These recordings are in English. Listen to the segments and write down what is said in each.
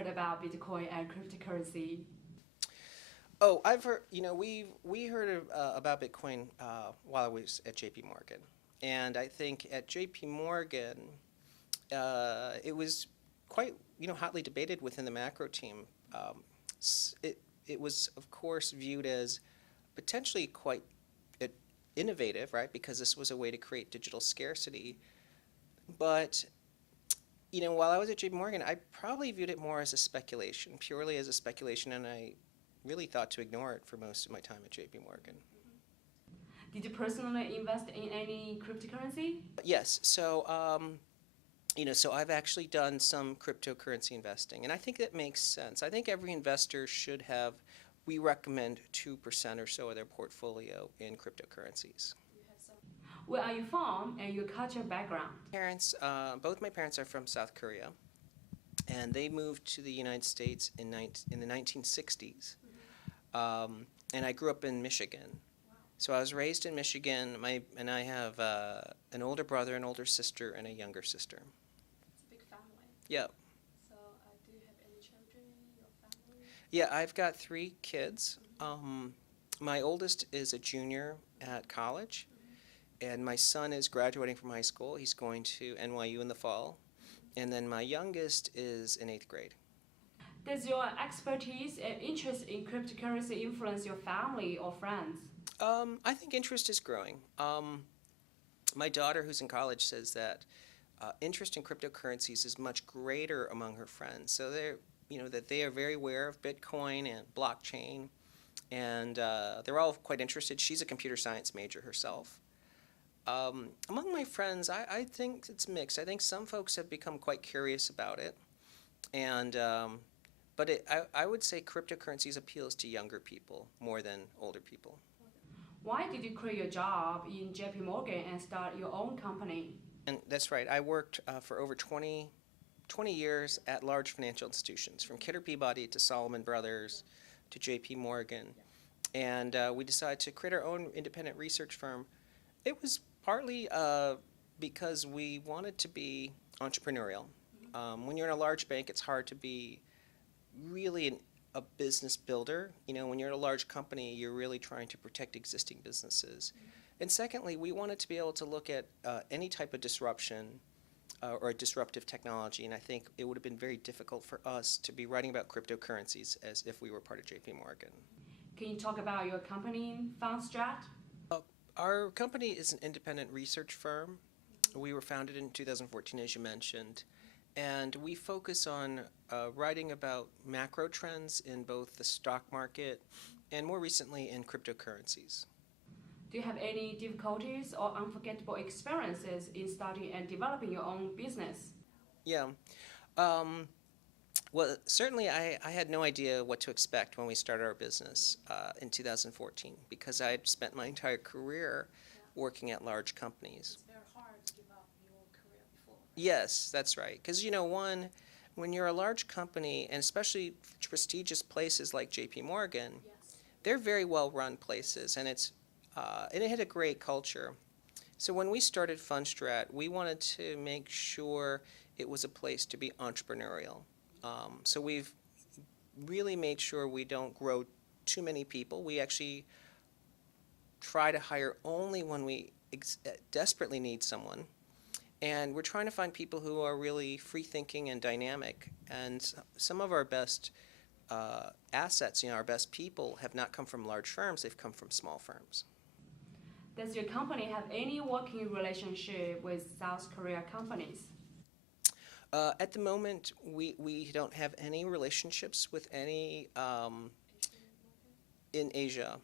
heard about Bitcoin and cryptocurrency? Oh, I've heard. We heard about Bitcoin while I was at J.P. Morgan, and I think at J.P. Morgan, it was quite hotly debated within the macro team. It was of course viewed as potentially quite innovative, right? Because this was a way to create digital scarcity. But while I was at J.P. Morgan, I probably viewed it more as a speculation, purely as a speculation, and I really thought to ignore it for most of my time at J.P. Morgan. Did you personally invest in any cryptocurrency? Yes. So, so I've actually done some cryptocurrency investing, and I think that makes sense. I think every investor should have, we recommend 2% or so of their portfolio in cryptocurrencies. Where are you from and your cultural background? Both my parents are from South Korea, and they moved to the United States in the 1960s. And I grew up in Michigan. So I was raised in Michigan, and I have an older brother, an older sister, and a younger sister. It's a big family. Yeah. So do you have any children in your family? Yeah, I've got 3 kids. My oldest is a junior at college, and my son is graduating from high school. He's going to NYU in the fall. And then my youngest is in 8th grade. Does your expertise and interest in cryptocurrency influence your family or friends? I think interest is growing. My daughter, who's in college, says that interest in cryptocurrencies is much greater among her friends. So that they are very aware of Bitcoin and blockchain, and they're all quite interested. She's a computer science major herself. Among my friends, I think it's mixed. I think some folks have become quite curious about it, and but I would say cryptocurrencies appeals to younger people more than older people. Why did you quit your job in J.P. Morgan and start your own company? And that's right. I worked for over 20 years at large financial institutions, from Kidder Peabody to Salomon Brothers to J.P. Morgan, and we decided to create our own independent research firm. It was partly because we wanted to be entrepreneurial. When you're in a large bank, it's hard to be really a business builder. When you're in a large company, you're really trying to protect existing businesses. And secondly, we wanted to be able to look at any type of disruption or disruptive technology, and I think it would have been very difficult for us to be writing about cryptocurrencies as if we were part of J.P. Morgan. Can you talk about your company, Fundstrat? Our company is an independent research firm. We were founded in 2014, as you mentioned, and we focus on writing about macro trends in both the stock market and more recently in cryptocurrencies. Do you have any difficulties or unforgettable experiences in starting and developing your own business? Yeah. Well, certainly I had no idea what to expect when we started our business in 2014, because I had spent my entire career working at large companies. It's very hard to give up your career before. Yes, that's right. Because, when you're a large company, and especially prestigious places like J.P. Morgan, Yes. they're very well-run places, and it had a great culture. So when we started Fundstrat, we wanted to make sure it was a place to be entrepreneurial. So we've really made sure we don't grow too many people. We actually try to hire only when we desperately need someone. And we're trying to find people who are really free-thinking and dynamic. And some of our best assets, our best people, have not come from large firms. They've come from small firms. Does your company have any working relationship with South Korea companies? At the moment, we don't have any relationships with any in Asia.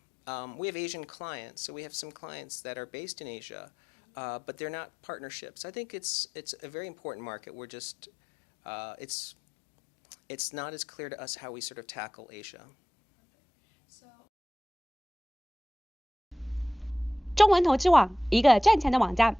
We have Asian clients, so we have some clients that are based in Asia, but they're not partnerships. I think it's a very important market. We're just it's not as clear to us how we sort of tackle Asia. 中文投资网，一个赚钱的网站。